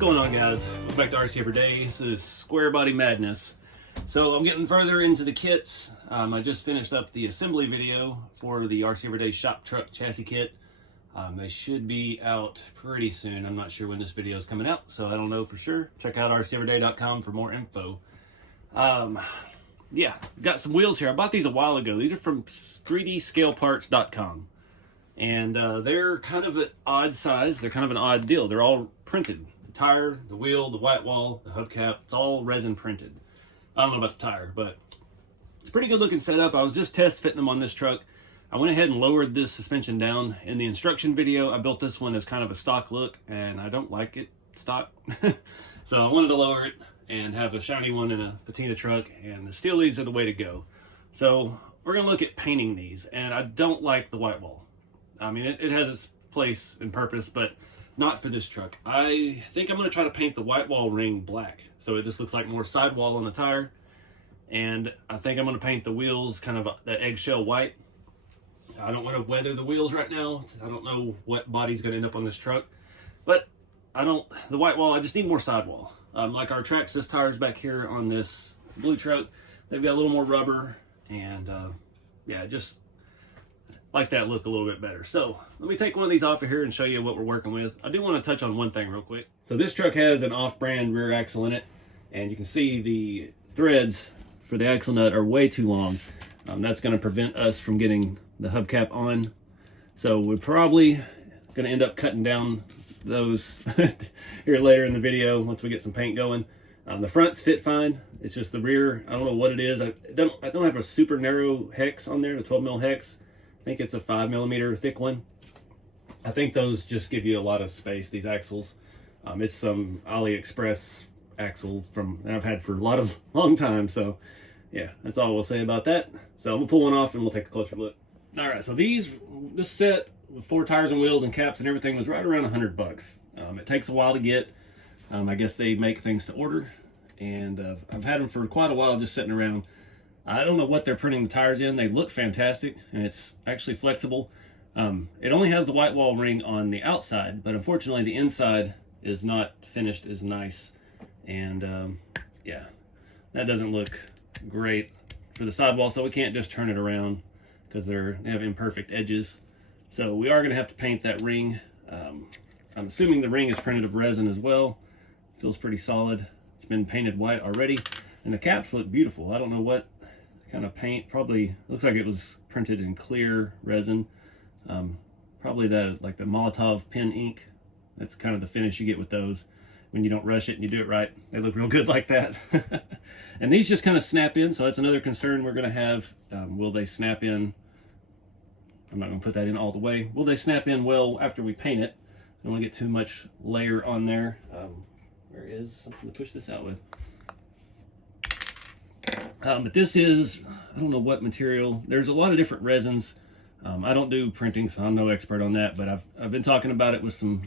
going on, guys? Welcome back to RCeveryday. This is Square Body Madness. So I'm getting further into the kits. I just finished up the assembly video for the RCeveryday shop truck chassis kit. They should be out pretty soon. I'm not sure when this video is coming out, so I don't know for sure. Check out RCeveryday.com for more info. Yeah, got some wheels here. I bought these a while ago. These are from 3Dscaleparts.com. And they're kind of an odd size. They're kind of an odd deal. They're all printed. The tire, the wheel, the white wall, the hubcap, it's all resin printed. I don't know about the tire, but it's a pretty good looking setup. I was just test fitting them on this truck. I went ahead and lowered this suspension down. In the instruction video, I built this one as kind of a stock look, and I don't like it stock. So I wanted to lower it and have a shiny one in a patina truck, and the Steelies are the way to go. So we're gonna look at painting these, and I don't like the white wall. I mean, it has its place and purpose, but not for this truck. I think I'm going to try to paint the white wall ring black, so it just looks like more sidewall on the tire. And I think I'm going to paint the wheels kind of that eggshell white. I don't want to weather the wheels right now. I don't know what body's going to end up on this truck, but the white wall, I just need more sidewall. Like our Traxxas tires back here on this blue truck, they've got a little more rubber, and yeah, just like that look a little bit better. So let me take one of these off of here and show you what we're working with. I do want to touch on one thing real quick. So this truck has an off-brand rear axle in it, and you can see the threads for the axle nut are way too long. That's going to prevent us from getting the hubcap on. So we're probably going to end up cutting down those here later in the video once we get some paint going. The fronts fit fine. It's just the rear, I don't know what it is. I don't have a super narrow hex on there, the 12 mil hex. I think it's a 5mm thick one. I think those just give you a lot of space, these axles. It's some AliExpress axle that I've had for a long time. So yeah, that's all we'll say about that. So I'm gonna pull one off and we'll take a closer look. All right, so this set with 4 tires and wheels and caps and everything was right around $100. It takes a while to get. I guess they make things to order, and I've had them for quite a while just sitting around. I don't know what they're printing the tires in. They look fantastic, and it's actually flexible. It only has the white wall ring on the outside, but unfortunately the inside is not finished as nice. And yeah, that doesn't look great for the sidewall, so we can't just turn it around because they have imperfect edges. So we are going to have to paint that ring. I'm assuming the ring is printed of resin as well. Feels pretty solid. It's been painted white already, and the caps look beautiful. I don't know what kind of paint. Probably looks like it was printed in clear resin. Probably like the Molotov pen ink. That's kind of the finish you get with those when you don't rush it and you do it right. They look real good like that. And these just kind of snap in, so that's another concern we're going to have. Will they snap in? I'm not going to put that in all the way. Will they snap in well after we paint it? I don't want to get too much layer on there. Where is something to push this out with? But this is, I don't know what material. There's a lot of different resins. I don't do printing, so I'm no expert on that, but I've been talking about it with some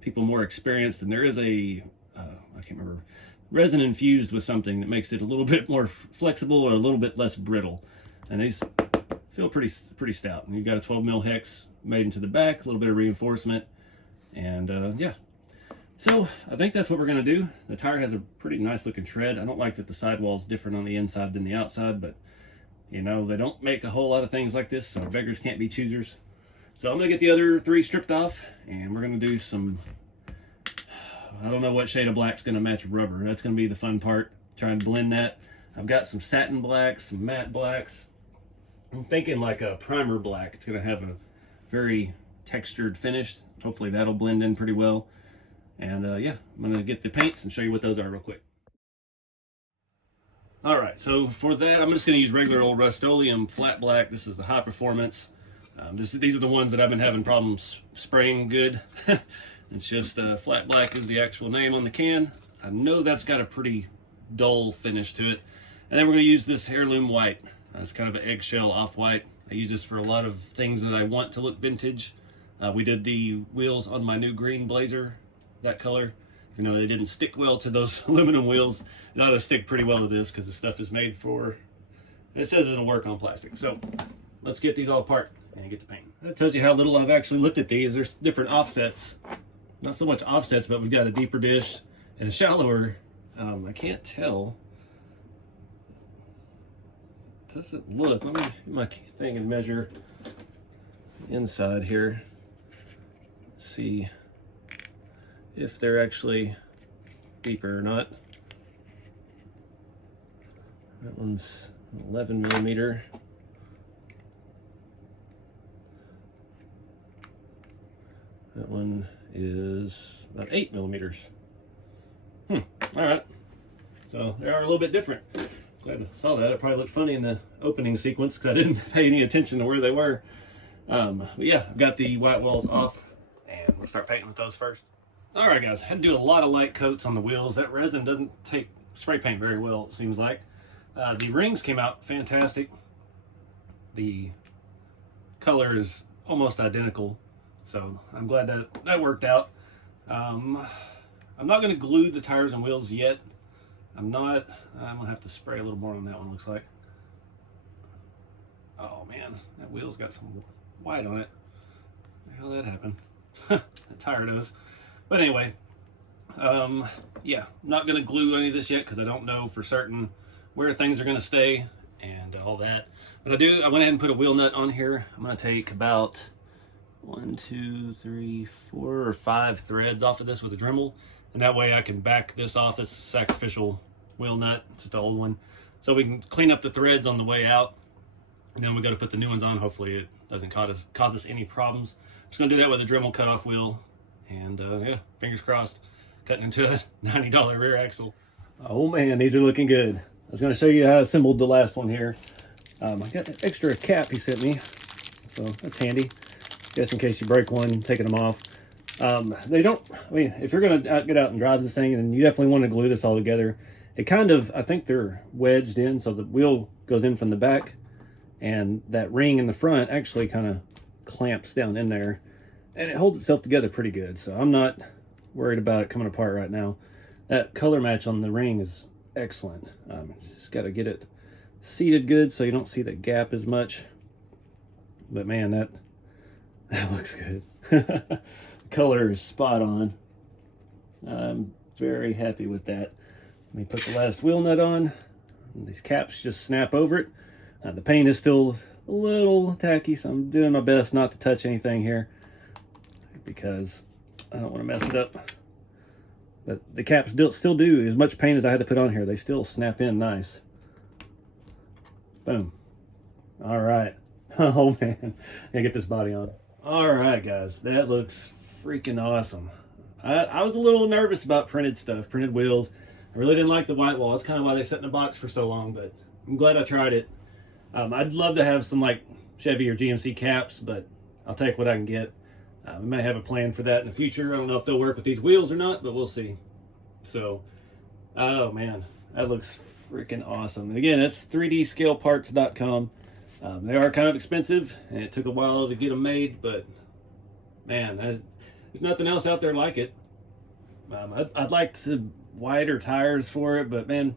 people more experienced, and there is I can't remember, resin infused with something that makes it a little bit more flexible or a little bit less brittle. And these feel pretty stout. And you've got a 12 mil hex made into the back, a little bit of reinforcement, and yeah. So I think that's what we're going to do. The tire has a pretty nice looking tread. I don't like that the sidewall is different on the inside than the outside, but you know, they don't make a whole lot of things like this, so beggars can't be choosers. So I'm going to get the other 3 stripped off, and we're going to do some, I don't know what shade of black's going to match rubber. That's going to be the fun part, trying to blend that. I've got some satin blacks, some matte blacks. I'm thinking like a primer black. It's going to have a very textured finish. Hopefully that'll blend in pretty well. And yeah, I'm going to get the paints and show you what those are real quick. All right, so for that, I'm just going to use regular old Rust-Oleum flat black. This is the high performance. These are the ones that I've been having problems spraying good. It's just flat black is the actual name on the can. I know that's got a pretty dull finish to it. And then we're going to use this heirloom white. It's kind of an eggshell off-white. I use this for a lot of things that I want to look vintage. We did the wheels on my new green Blazer, that color. You know, they didn't stick well to those aluminum wheels. It ought to stick pretty well to this because the stuff is made for, it says it'll work on plastic. So let's get these all apart and get the paint. That tells you how little I've actually looked at these. There's different offsets not so much offsets, but we've got a deeper dish and a shallower. I can't tell. Doesn't look. Let me get my thing and measure inside here. See if they're actually deeper or not. That one's 11 millimeter. That one is about 8 millimeters. All right. So they are a little bit different. Glad I saw that. It probably looked funny in the opening sequence because I didn't pay any attention to where they were. But yeah, I've got the white walls off, and we'll start painting with those first. All right, guys. I had to do a lot of light coats on the wheels. That resin doesn't take spray paint very well, it seems like. The rings came out fantastic. The color is almost identical, so I'm glad that worked out. I'm not going to glue the tires and wheels yet. I'm going to have to spray a little more on that one, looks like. Oh man, that wheel's got some white on it. How did that happen? The tire does. But anyway, yeah, I'm not going to glue any of this yet because I don't know for certain where things are going to stay and all that. But I went ahead and put a wheel nut on here. I'm going to take about 1, 2, 3, 4 or 5 threads off of this with a Dremel, and that way I can back this off. This sacrificial wheel nut, it's just the old one, so we can clean up the threads on the way out, and then we got to put the new ones on. Hopefully it doesn't cause us any problems. Just going to do that with a Dremel cutoff wheel, and yeah, fingers crossed, cutting into a $90 rear axle. Oh man, these are looking good. I was going to show you how I assembled the last one here. I got an extra cap he sent me, so that's handy. Just in case you break one, taking them off. They don't, I mean, if you're going to get out and drive this thing, then you definitely want to glue this all together. It kind of, I think they're wedged in, so the wheel goes in from the back, and that ring in the front actually kind of clamps down in there, and it holds itself together pretty good. So I'm not worried about it coming apart right now. That color match on the ring is excellent. Just got to get it seated good so you don't see the gap as much. But man, that looks good. The color is spot on. I'm very happy with that. Let me put the last wheel nut on. These caps just snap over it. The paint is still a little tacky, so I'm doing my best not to touch anything here because I don't want to mess it up. But the caps still do as much paint as I had to put on here. They still snap in nice. Boom. All right. Oh man, I gotta get this body on. All right, guys, that looks freaking awesome. I was a little nervous about printed stuff, printed wheels. I really didn't like the white wall. That's kind of why they sat in a box for so long, but I'm glad I tried it. I'd love to have some like Chevy or GMC caps, but I'll take what I can get. We may have a plan for that in the future. I don't know if they'll work with these wheels or not, but we'll see. So, oh man, that looks freaking awesome. And again, that's 3Dscaleparts.com. They are kind of expensive, and it took a while to get them made, but man, there's nothing else out there like it. I'd like some wider tires for it, but man,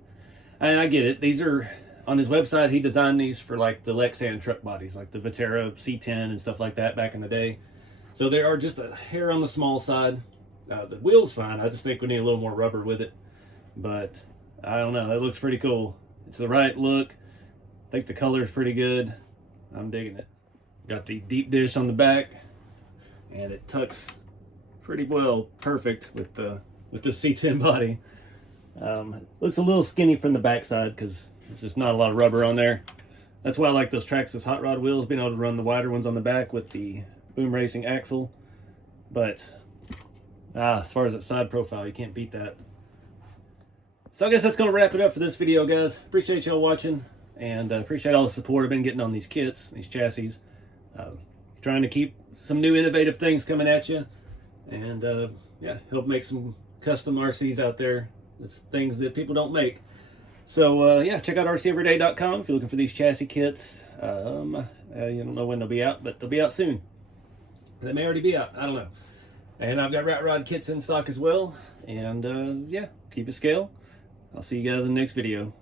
and I get it. These are, on his website, he designed these for like the Lexan truck bodies, like the Vitera C10 and stuff like that back in the day. So they are just a hair on the small side. The wheel's fine. I just think we need a little more rubber with it. But I don't know. That looks pretty cool. It's the right look. I think the color is pretty good. I'm digging it. Got the deep dish on the back, and it tucks pretty well, perfect with the C10 body. Looks a little skinny from the backside because there's just not a lot of rubber on there. That's why I like those Traxxas hot rod wheels, being able to run the wider ones on the back with the Boom Racing axle. But as far as that side profile, you can't beat that. So I guess that's going to wrap it up for this video, guys. Appreciate y'all watching, and appreciate all the support I've been getting on these kits, these chassis. Trying to keep some new innovative things coming at you, and yeah, help make some custom RCs out there. It's things that people don't make. So yeah, check out RCeveryday.com if you're looking for these chassis kits. You don't know when they'll be out, but they'll be out soon. They may already be out, I don't know. And I've got rat rod kits in stock as well. And yeah, keep it scale. I'll see you guys in the next video.